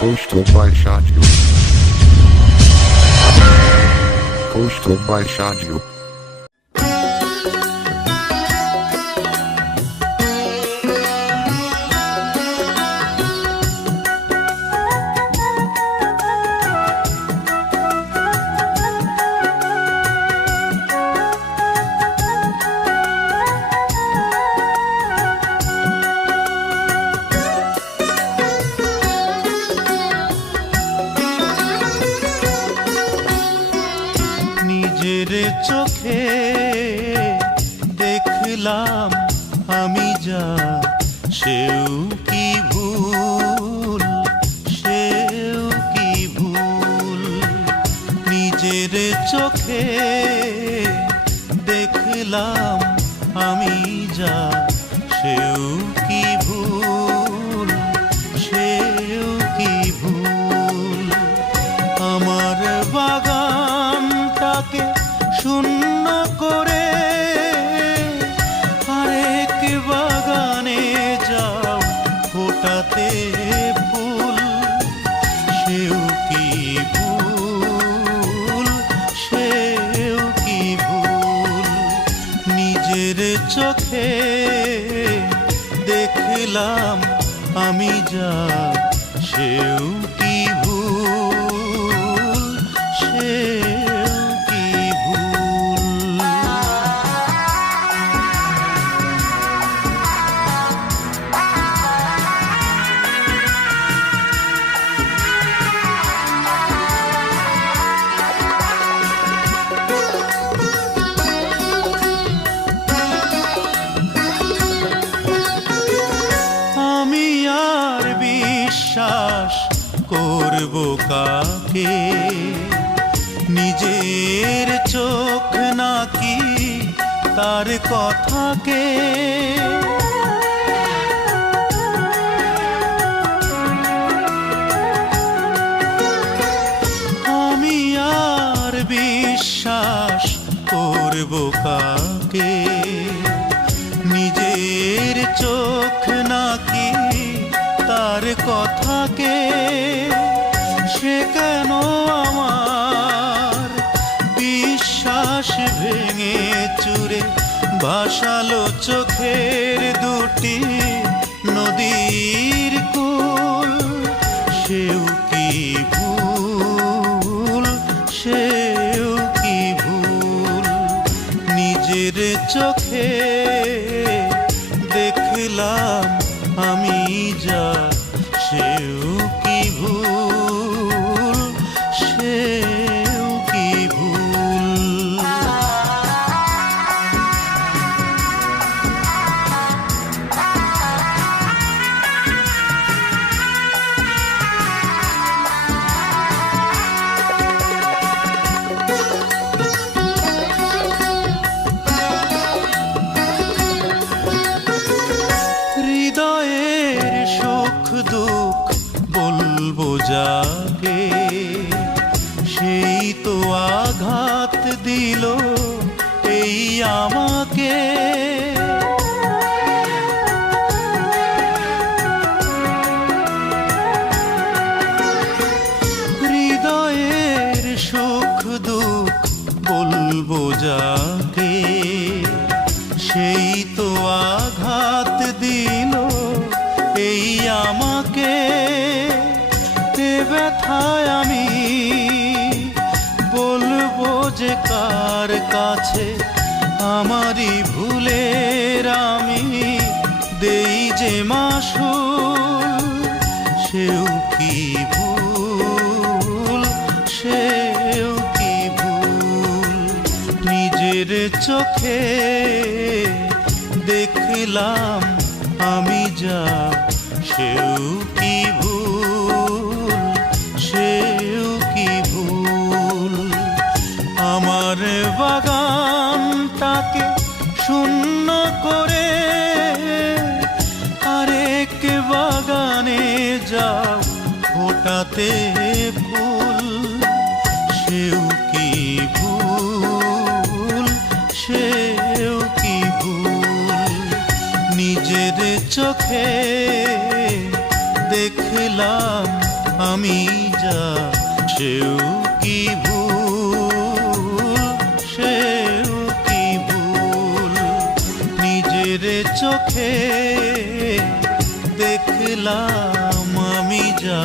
Coastal Baixádio. Coastal Baixádio. নিজের চোখে দেখলাম আমি যা, সেও কি ভুল, সেও কি ভুল। নিজের চোখে দেখলাম আমি যা, সেও কি ভুল, সেও কি ভুল। আমার বাগানটাকে শূন্য করে আরেক বাগানে যাও ফোটাতে ফুল, সেও কি ভুল, সেও কি ভুল। নিজের চোখে দেখলাম আমি যা, সেও কি ভুল, সেও কি ভুল। আমি আর বিশ্বাস করব কাকে, নিজের চোখ নাকি তার কথাকে। আমি আর বিশ্বাস করব কাকে, নিজের চোখ নাকি তার কথাকে। সে কেন আমার বিশ্বাস ভেঙে চুরে ভাসালো চোখের দুটি নদীর কূল, সেও কি ভুল, সেও কি ভুল। নিজের চোখে দেখলাম আমি যা, সেও কি ভুল, সেও কি ভুল। হৃদয়ের সুখ দুঃখ বলবো যাকে, সেই তো আঘাত দিল এই আমাকে। হৃদয়ের সুখ দুঃখ বলবো যাকে, সেই তো আঘাত দিল এই আমাকে। এ ব্যথায় আমি বলবো যে কার কাছে, আমারই ভুলের আমি দেই যে মাসুল, সেও কি ভুল, সেও কি ভুল। নিজের চোখে দেখলাম আমি যা, সেও কি ভুল, সেও কি ভুল। আমার বাগানটাকে শূন্য করে আরেক বাগানে যাও ফোটাতে ফুল, সেও কি ভুল, সেও কি ভুল। নিজের চোখে দেখলাম আমি যা সেও কি ভুল, সেও কি ভুল। নিজের চোখে দেখলাম আমি যা